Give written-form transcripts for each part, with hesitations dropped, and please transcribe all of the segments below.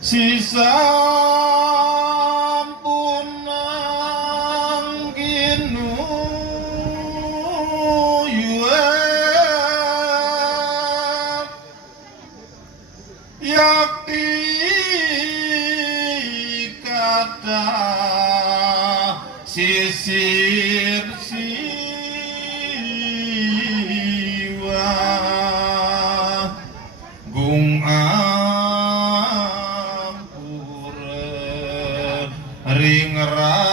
sisampunang ginu yue yakti kata sisir siwa gung ampure ring ragandeng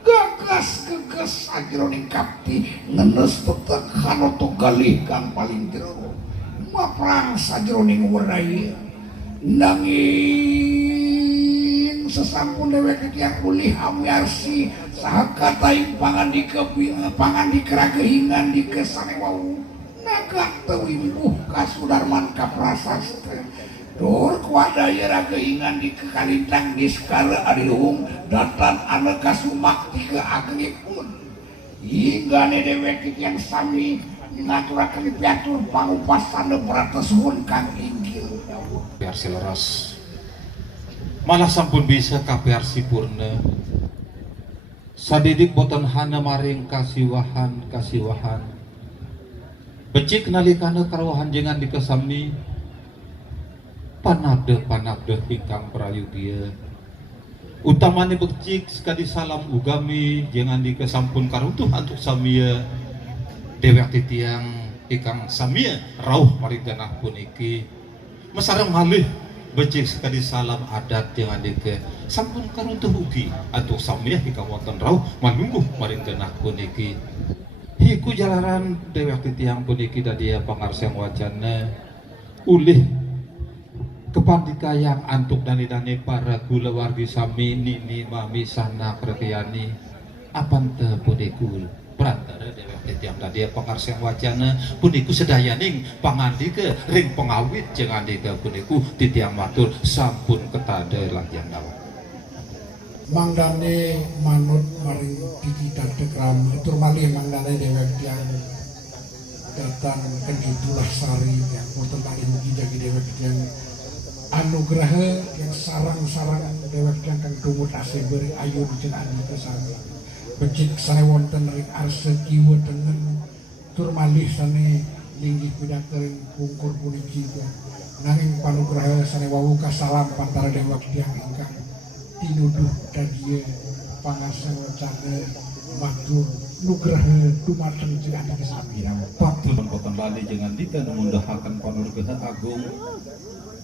gegas sajroning kapti ngenes tetek hanoto galih kang paling jero maprang sajroning weraya nanging sesampun dheweke tiang ulih amiarsi saha kataing pangandika gehingan di kesane wau naga teu imbuh ka Sudarman ka prasastra dur kuadaya ragehingan di kekalintang di skala adiluhung datan anu kasumak ti keagengipun hingga dheweke yang sami ngaturaken piatur pangupasana bratasuhun kang inggil Piarsi leres malah sampun bisa ka piarsi purna sadidik boten hana maring kasiwahan becik nalikana karawahan jengan dikesami panabdeh ingkang prayudya utamane becik sekadi salam ugami jengan dikesampun karutuh antuk samia dewek titiang ingkang samia rauh maring ganah puniki masareng malih becik sekadi salam adat jengan dike sampun karutuh ugi antuk samia ingkang wonten rauh manungguh maring ganah puniki hiku jalaran dewek titiang puniki dadia pangarseng wacana ulih kepandikayang antuk dani-dani para gula wargi sami nini mami sana krekiani apante puniku perantara dewek titiang dadia pangarseng wacana puniku sedayaning pangandika ring pengawit jeung andika puniku titiang matur sampun ketada lajang dawa mangdane manut maring dikita dekrami tur malih mangdane dewek tiyang datang kenditulah sari yang wonten kali mugi jagi dewek tiyang anugraha yang sarang-sarang dewek tiyang kang tumut asih beri ayu jeung andika sami becik sane wonten ring arsa kiwa tengen tur malih sane linggih pidateuring pungkur puniki nanging panugraha sane wau kasalam pantara dewek tiyang ingkang tinuduh dadia pangarsan wacana matur nugraha dumateng jeung andika sami patun boten lali jeung andika mundahaken panurgeun agung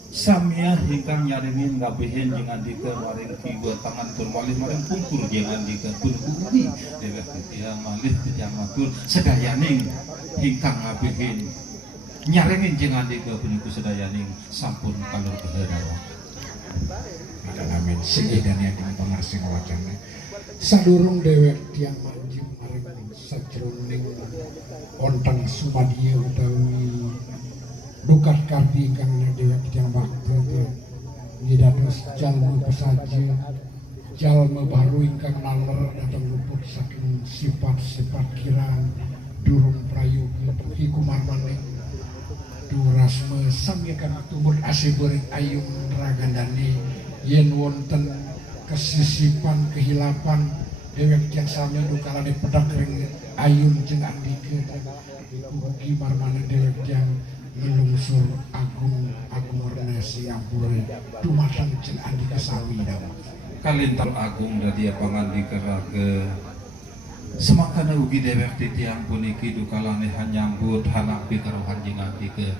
samia hingkang nyaringin ngabehin jeung andika maring kiwa tangan pun malih maring pungkur jeung andika pun ugi dewek titiang malih titiang matur sedayaning hingkang ngabehin nyaringin jeung andika puniku sedayaning sampun kalurgeun amin singih dan yang pangarsing wacana sadurung dewek tiang manjing maring sajroning ontang sumadiya utawi dukat karti ingkang dewek tiang bakti ngidados jalma pesaji jalma baru ingkang naler datang luput saking sifat-sifat kirang durung prayogi iku marmaning durasme sami kang tumut asih beuring ayung ragandani yen wonten kesisipan kehilapan dewek tiyang sami dukalane pedak ring ayun jeung andika ugi marmane dewek tiyang ngelungsur agung warnasi ampure dumateng jeung andika sami dawa kalintang agung dadia pangandika raga semakana ugi dewek titiang puniki dukalane hanyambut hanapi karohan jeung andika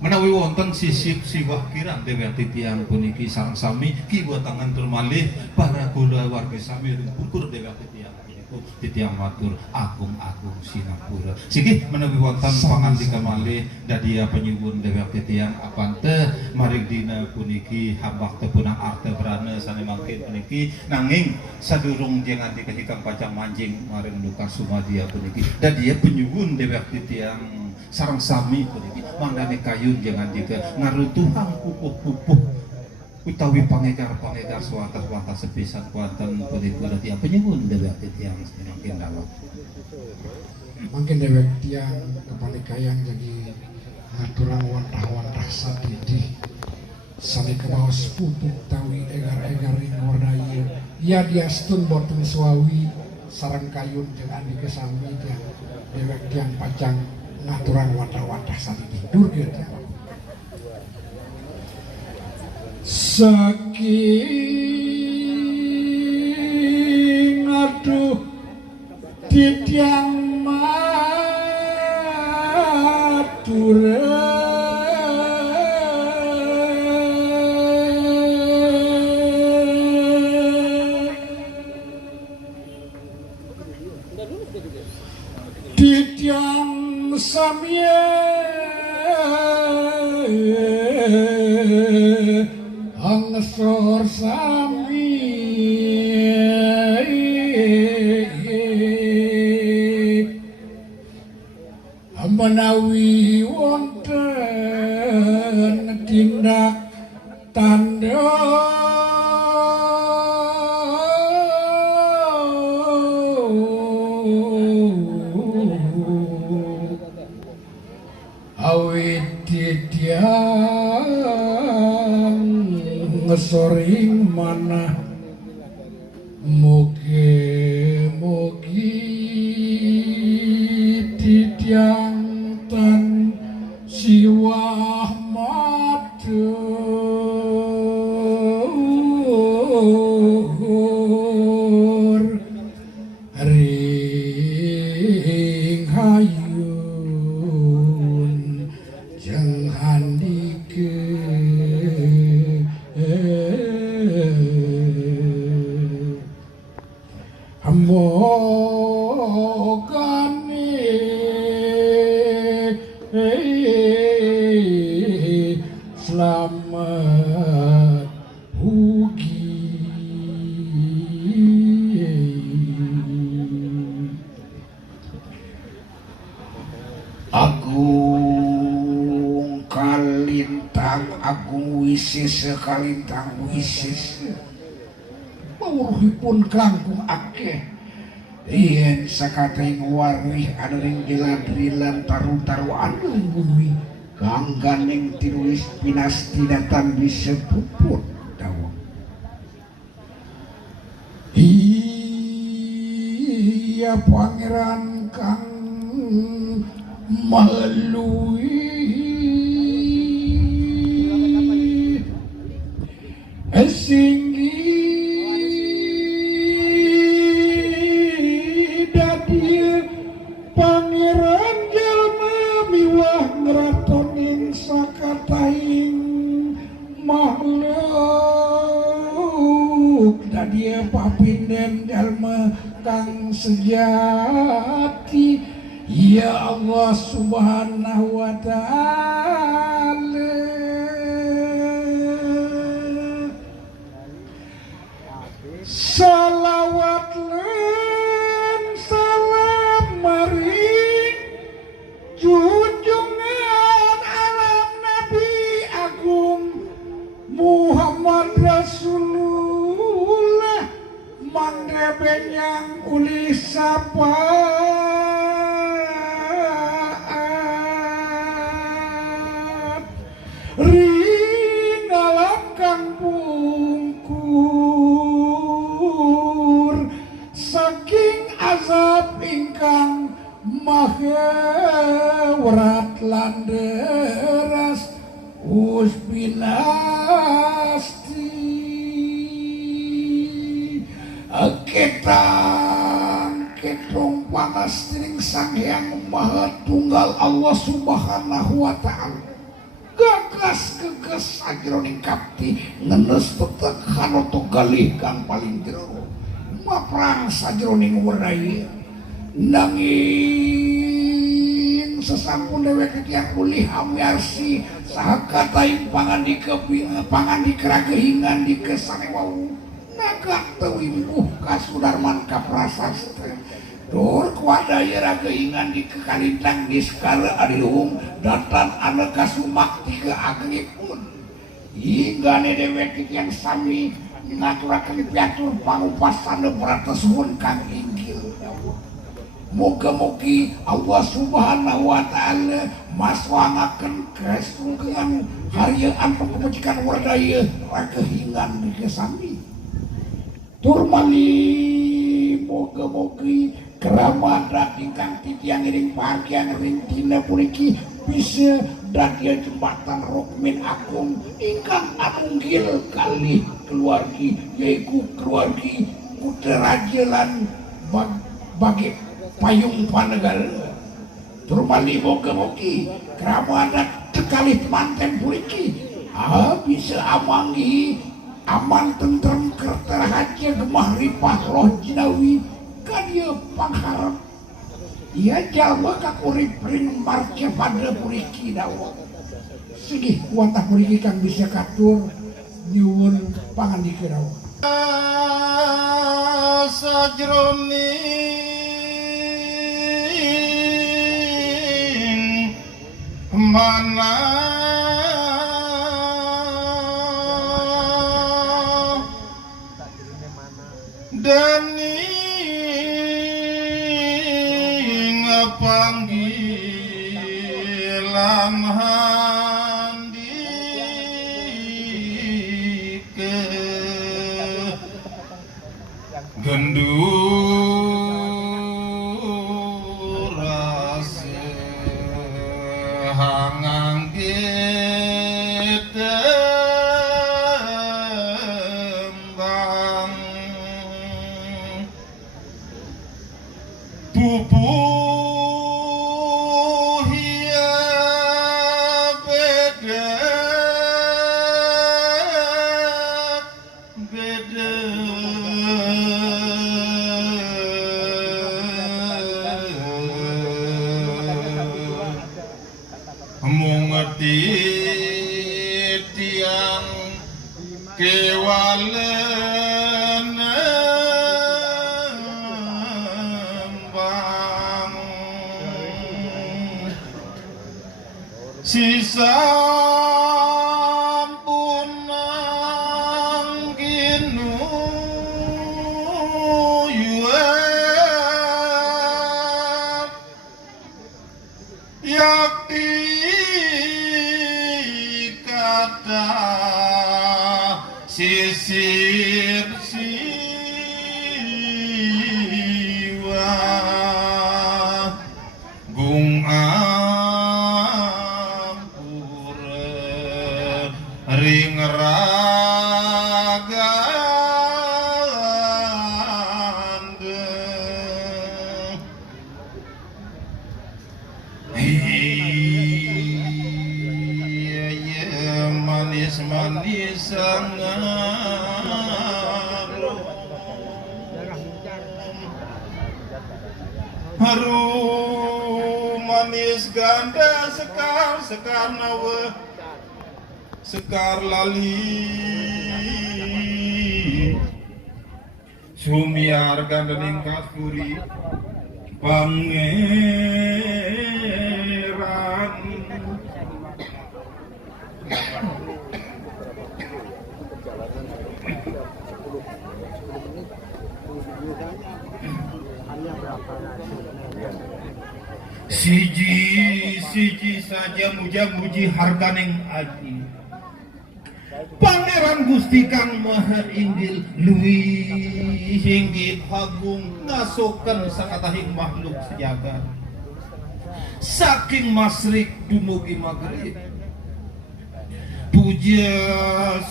menawi wonten sisip siwah kirang dewek titiang puniki sareng sami kiwa tangan tur malih para kula warga sami ring pungkur dewek titiang puniku titiang matur agung-agung sinapura sikih menawi wonten pangandika malih dadia penyuwun dewek titiang apante maring dina puniki hambak tepunang arte brana sane mangkin puniki nanging sadurung jeung andika hikang pacang manjing maring duka sumadia puniki dadia penyuwun dewek titiang sareng sami puniki mangdane kayun jangan jika ngarutuhang pupuh-pupuh utawi pangekar suata sepisan kuanten penipu dadi apa nyebun dewek titiang semakin dalam Mungkin dewek tiang kepanikayang jadi ngaturan wantah-wantah sadidih sani kebawas pupuk tawi egar-egar ing wardaya ya diastun boten suawi sarang kayun jeung andi kesami tiang dewek tiang pacang ngaturan wantah-wantah sadidih durga tiang saking aduh titiang matura titiang samye angsor sami menawi wonten tindak tanda awit titiang ngesoring mana mugi titiang tan siwah matur ring hayun jeung handikeun amogane selamat ugi Agung kalintang agung wisis kalintang wisis mawruhipun kelangkung akeh yen sakating warih anaring diladrilan taru-taru anu bumi gangganing tinulis pinasti datan disebut dawuh iya pangeran kang melalui singgi dadi pangeran jalma miwah ngratoning sakataing makhluk dadi papinden jalma kang sejati ya Allah subhanahu wa ta'ala salawat lan salam mari junjungan alam Nabi Agung Muhammad Rasulullah mandreben yang uli sapaat ringalam kang pungkur saking azab ingkang maherat lan deras usbinasti ketong panas tining Sang Hyang Maha Tunggal Allah Subhanahu wa ta'ala gagas geges ajroning kapti ngenes tetek hanoto galih kang paling jero maprang sajroning werdaya nanging sesampun dewek tiang ulih amiarsi saha kataing pangandika gehingan di kesanewau naga tewimbuh kasudarman kaprasastra dur kuadaya ragehingan di kekalintang di skala adiluhung datan anu kasumak tiga agengipun hingga dewek yang sami ngaturaken piatur pangupasan beratesuhun kang inggil. Moga-mogi Allah Subhanahu wa taala maswangaken kesungguhan haryeuan pamajikan wardaya rakehingan di sami. Tur mali moga-mogi keramat ingkang titiang iring bahagian ring dina puniki bisa dadi jembatan rukmin agung ingkang anunggil kali keluargi yaitu keluargi Putra lan bagi payung panegara. Tur mali moga-mogi keramat kekalih manten puniki bisa amangi aman tentrem kerterahaja gemah ripah loh jinawi kadia pangharep ia jalma kakurip ring marca pada puriki dawa sigih wantah puriki kang bisa katur nyuwun pangandika dawa sajroning mana dening panggilan handike gendura sehangangge pupuhia beda beda mengerti tiang kewalen sisa punang ginu yakti kata sisir siwa gung ring ragande iya manis-manis harum manis ganda sekar nawa sekar lali sumiar gandening kasturi pangeran siji saja muja-muji harganing aji Pangeran Gusti Kang Maha Inggil luwih inggih agung ngasoken sakatahing makhluk sejagat saking masrik dumugi magrib puja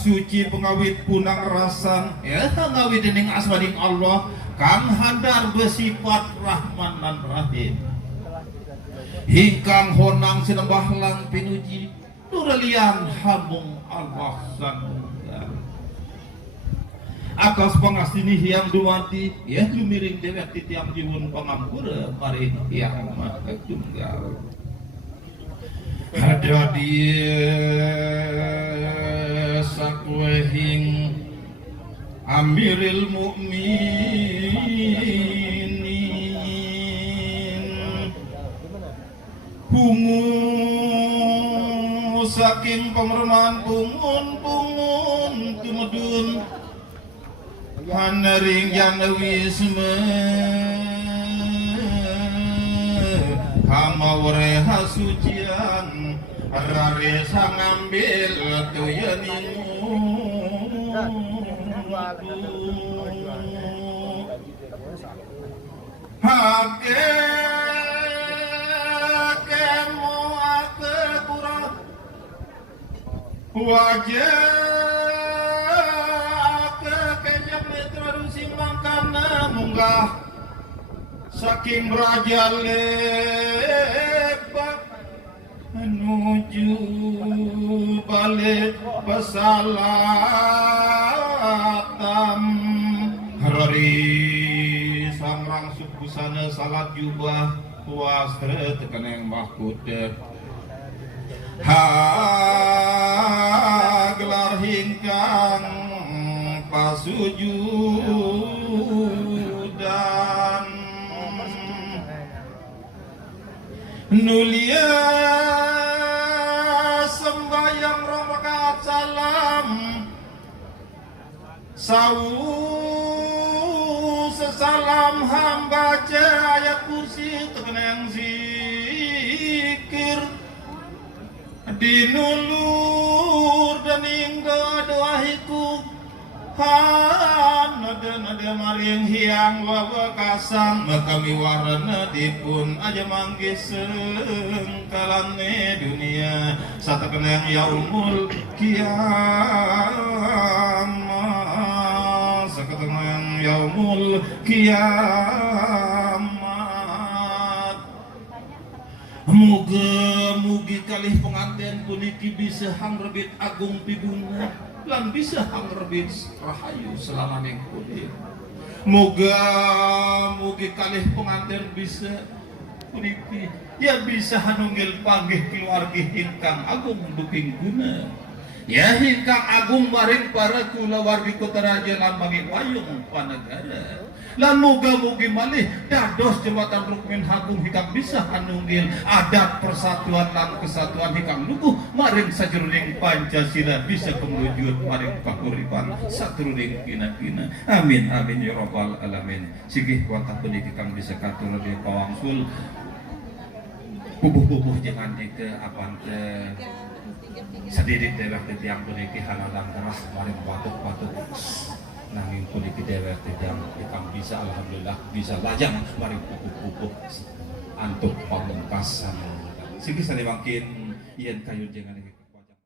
suci pengawit punang rasan ya ngawit dening asmaning Allah kang handar bersifat rahman lan rahim hingkang honang sinembah lan pinuji nuralian hamung Allah Sanunggal atas pangasih yang dumanti ya lumiring dewek titiang jiwun pangampura mari yang maha tunggal ada dia sakwehing Amiril Mukminin Humus saking pamerman pungun-pungun tumedun hanering janawisme hamawre hasucian rare sangambil tuyaningu hake kemo ake kurang wajah ake kenyap netradusi mangkana munggah saking raja lebak menuju balik pesalatam hari sangrang subusana salat jubah wastra tekeneng mahkude gelar hingkang pasujudan nulia sembayang rong rakaat salam sawu sesalam hamba ayat kursi tekeneng zikir dinulur dan hingga doahiku nada maring hiang wawa kasang makami warna dipun aja manggis sengkalane dunia satu kenang yaumul kiamat seketenang yaumul kiamat mugi kalih pengantin puniki bisa hangrebit agung pibuna lan bisa hangrebit rahayu selama mengkudir mugi kalih pengantin bisa puniki ya bisa hanunggil panggih keluarga hingkang agung duping guna ya hingkang agung maring para kulawargi kota raja lambangin wayung panegara lan mugi malih dados jembatan rukmin agung hingkang bisa hanunggil adat persatuan lan kesatuan hingkang lukuh maring sajroning Pancasila bisa kemujud maring pakuripan satruning kina-kina amin amin ya rabbal alamin sigih wantah puniki kang bisa katur di pawangsul bubuh-bubuh jangan ke apaan ke sedidik dewek titiang puniki halalang keras maring batuk-batuk nanging puniki dewek titiang ikang bisa alhamdulillah bisa lajang maring bubuh-bubuh antuk pamungkasan sigi sane makin yen kayu jangan